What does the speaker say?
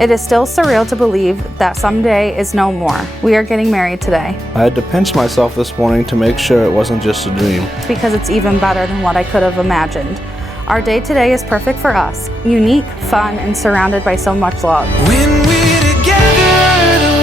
It is still surreal to believe that someday is no more. We are getting married today. I had to pinch myself this morning to make sure it wasn't just a dream. Because it's even better than what I could have imagined. Our day today is perfect for us, unique, fun, and surrounded by so much love. When we're together,